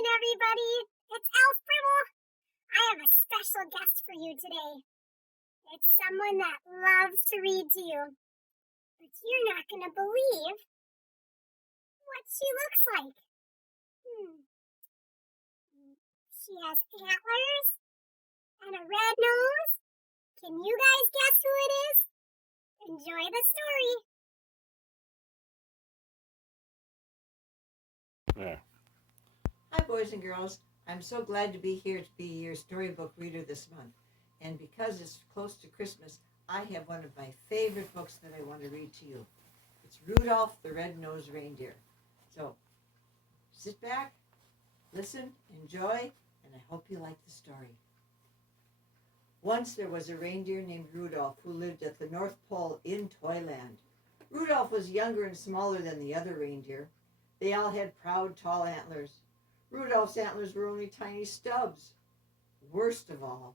afternoon, everybody. It's Elf Fribble. I have a special guest for you today. It's someone that loves to read to you. But you're not going to believe what she looks like. She has antlers and a red nose. Can you guys guess who it is? Enjoy the story. Yeah. Hi, boys and girls. I'm so glad to be here to be your storybook reader this month. And because it's close to Christmas, I have one of my favorite books that I want to read to you. It's Rudolph the Red-Nosed Reindeer. So sit back, listen, enjoy, and I hope you like the story. Once there was a reindeer named Rudolph who lived at the North Pole in Toyland. Rudolph was younger and smaller than the other reindeer. They all had proud, tall antlers. Rudolph's antlers were only tiny stubs. Worst of all,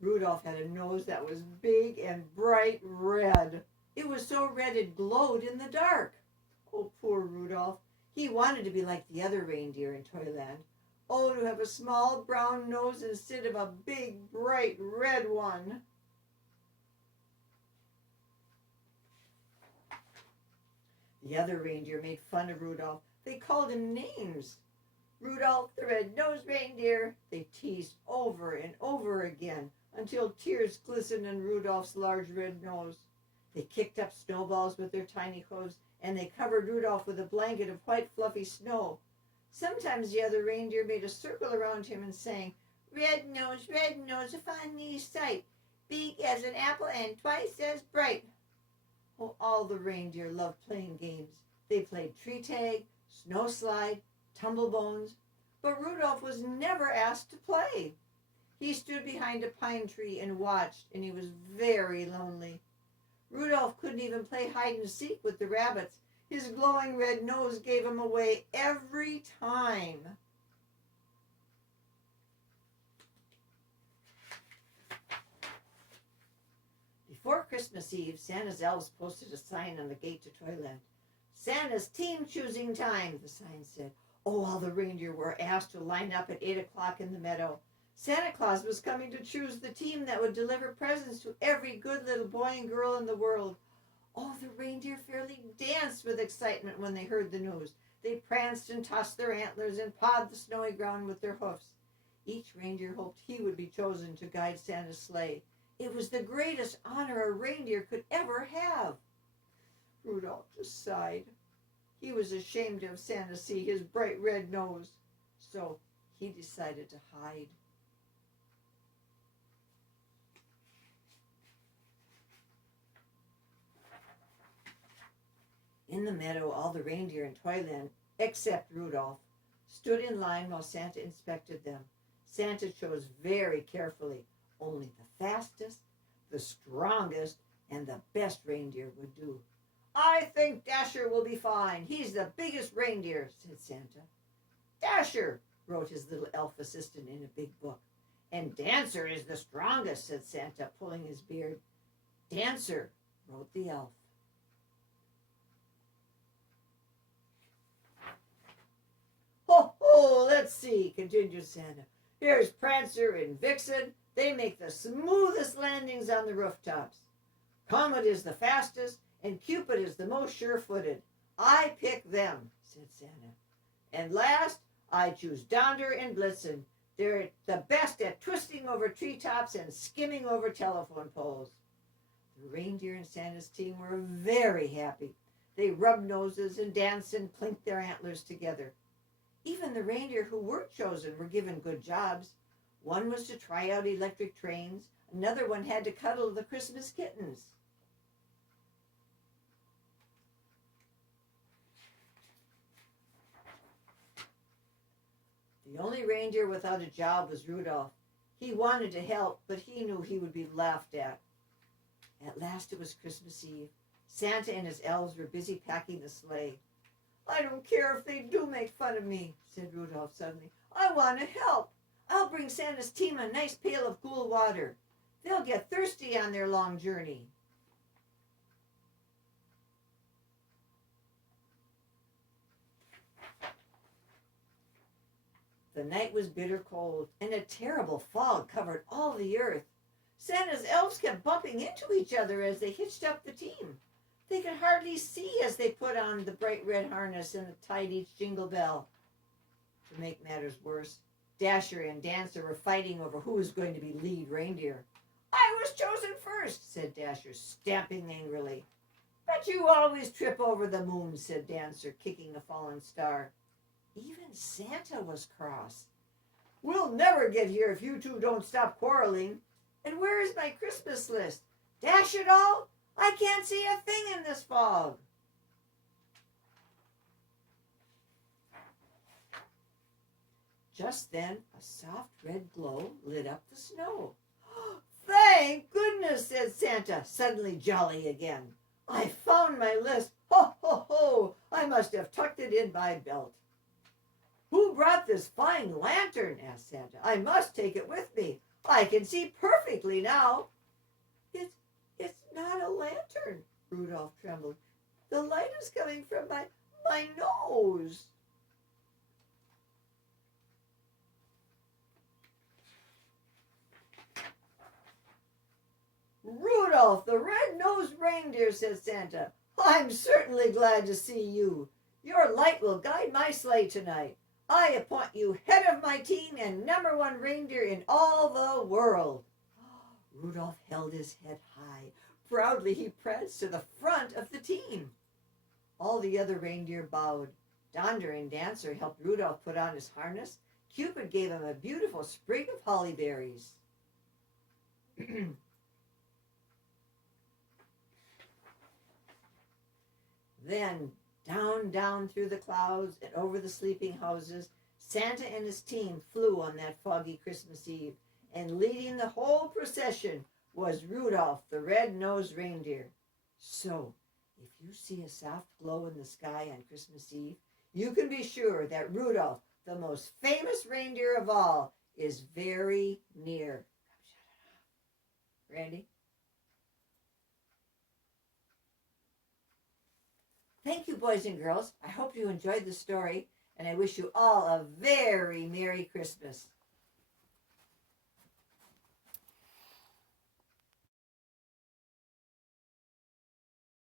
Rudolph had a nose that was big and bright red. It was so red it glowed in the dark. Oh, poor Rudolph. He wanted to be like the other reindeer in Toyland. Oh, to have a small brown nose instead of a big, bright red one. The other reindeer made fun of Rudolph. They called him names. Rudolph the Red-Nosed Reindeer, they teased over and over again until tears glistened in Rudolph's large red nose. They kicked up snowballs with their tiny hooves, and they covered Rudolph with a blanket of white fluffy snow. Sometimes the other reindeer made a circle around him and sang, red nose, a funny sight, big as an apple and twice as bright. Oh, all the reindeer loved playing games. They played tree tag, snow slide, tumble bones, but Rudolph was never asked to play. He stood behind a pine tree and watched, and he was very lonely. Rudolph couldn't even play hide and seek with the rabbits. His glowing red nose gave him away every time. Before Christmas Eve, Santa's elves posted a sign on the gate to Toyland. Santa's team choosing time, the sign said. Oh, all the reindeer were asked to line up at 8 o'clock in the meadow. Santa Claus was coming to choose the team that would deliver presents to every good little boy and girl in the world. Oh, the reindeer fairly danced with excitement when they heard the news. They pranced and tossed their antlers and pawed the snowy ground with their hoofs. Each reindeer hoped he would be chosen to guide Santa's sleigh. It was the greatest honor a reindeer could ever have. Rudolph just sighed. He was ashamed to have Santa see his bright red nose, so he decided to hide. In the meadow, all the reindeer in Toyland, except Rudolph, stood in line while Santa inspected them. Santa chose very carefully. Only the fastest, the strongest, and the best reindeer would do. I think Dasher will be fine. He's the biggest reindeer, said Santa. Dasher, wrote his little elf assistant in a big book. And Dancer is the strongest, said Santa, pulling his beard. Dancer, wrote the elf. Ho, ho, let's see, continued Santa. Here's Prancer and Vixen. They make the smoothest landings on the rooftops. Comet is the fastest, and Cupid is the most sure-footed. I pick them, said Santa. And last, I choose Donder and Blitzen. They're the best at twisting over treetops and skimming over telephone poles. The reindeer in Santa's team were very happy. They rubbed noses and danced and clinked their antlers together. Even the reindeer who weren't chosen were given good jobs. One was to try out electric trains. Another one had to cuddle the Christmas kittens. The only reindeer without a job was Rudolph. He wanted to help, but he knew he would be laughed at. At last it was Christmas Eve. Santa and his elves were busy packing the sleigh. I don't care if they do make fun of me, said Rudolph suddenly. I want to help. I'll bring Santa's team a nice pail of cool water. They'll get thirsty on their long journey. The night was bitter cold, and a terrible fog covered all the earth. Santa's elves kept bumping into each other as they hitched up the team. They could hardly see as they put on the bright red harness and tied each jingle bell. To make matters worse, Dasher and Dancer were fighting over who was going to be lead reindeer. "I was chosen first," said Dasher, stamping angrily. "But you always trip over the moon," said Dancer, kicking a fallen star. Even Santa was cross. "We'll never get here if you two don't stop quarreling. And where is my Christmas list? Dash it all! I can't see a thing in this fog." Just then, a soft red glow lit up the snow. "Thank goodness," said Santa, suddenly jolly again. "I found my list. Ho, ho, ho! I must have tucked it in my belt." "Who brought this fine lantern?" asked Santa. "I must take it with me. I can see perfectly now." It's not a lantern," Rudolph trembled. "The light is coming from my nose." "Rudolph, the red-nosed reindeer," said Santa. "I'm certainly glad to see you. Your light will guide my sleigh tonight. I appoint you head of my team and #1 reindeer in all the world." Rudolph held his head high. Proudly he pranced to the front of the team. All the other reindeer bowed. Donder and Dancer helped Rudolph put on his harness. Cupid gave him a beautiful sprig of holly berries. Then, down through the clouds and over the sleeping houses, Santa and his team flew on that foggy Christmas Eve, and leading the whole procession was Rudolph, the red-nosed reindeer. So, if you see a soft glow in the sky on Christmas Eve, you can be sure that Rudolph, the most famous reindeer of all, is very near. Randy? Thank you, boys and girls. I hope you enjoyed the story, and I wish you all a very Merry Christmas.